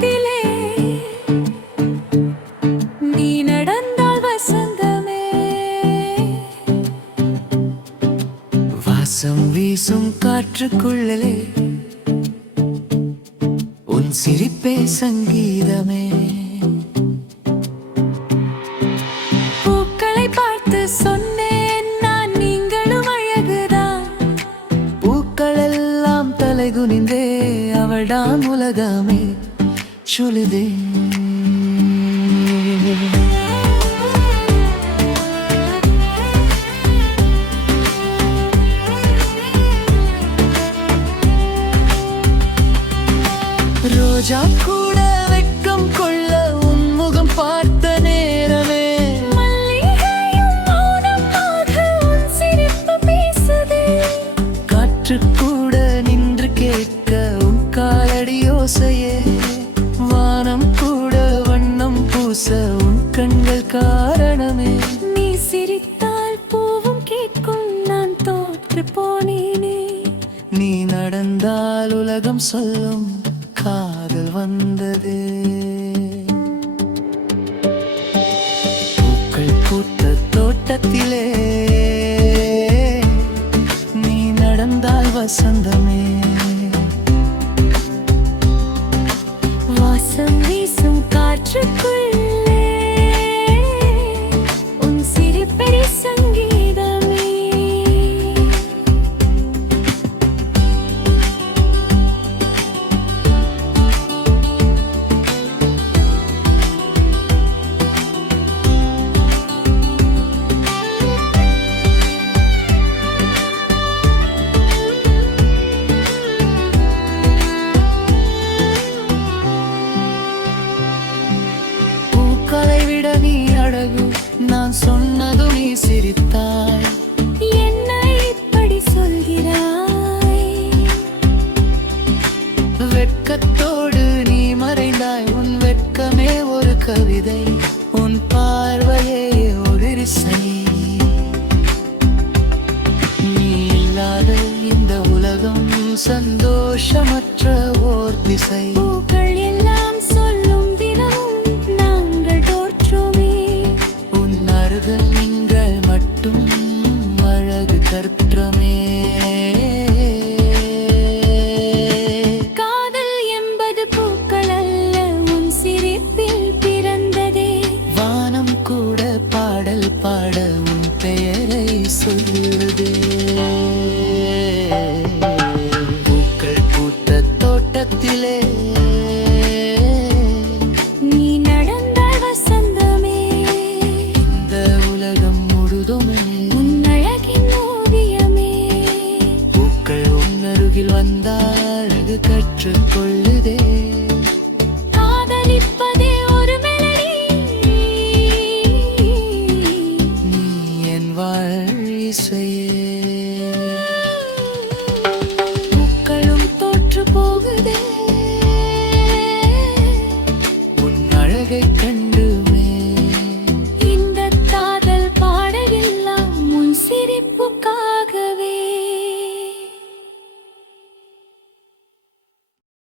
உலகத்திலே நீ நடந்தால் வசந்தமே. வாசம் வீசும் காற்றுக்குள்ளலே உன் சிரிப்பே சங்கீதமே. பூக்களை பார்த்து சொன்னேன் நான் நீங்களும் அழகுதான். பூக்கள் அவள்தான் உலகமே. চলে দে রোজা ফুল தோற்று போனேனே நீ நடந்தால் உலகம் சொல்லும் காதல் வந்தது. பூக்கள் பூத்த தோட்டத்திலே நீ நடந்தால் வசந்தமே. அழகு நான் சொன்னது நீ சிரித்தாய். என்ன இப்படி சொல்கிறாய்? வெட்கத்தோடு நீ மறைந்தாய் உன் வெட்கமே ஒரு கவிதை உன் பார்வையே ஒரு இசை. நீ இல்லாத இந்த உலகம் சந்தோஷமற்ற ஓர் திசை. அது கற்றுக்கொள்ளுதே. காதலிப்பதே ஒரு நீ என் வாழ்க்கையே பூக்களும் தோற்று போகுதே.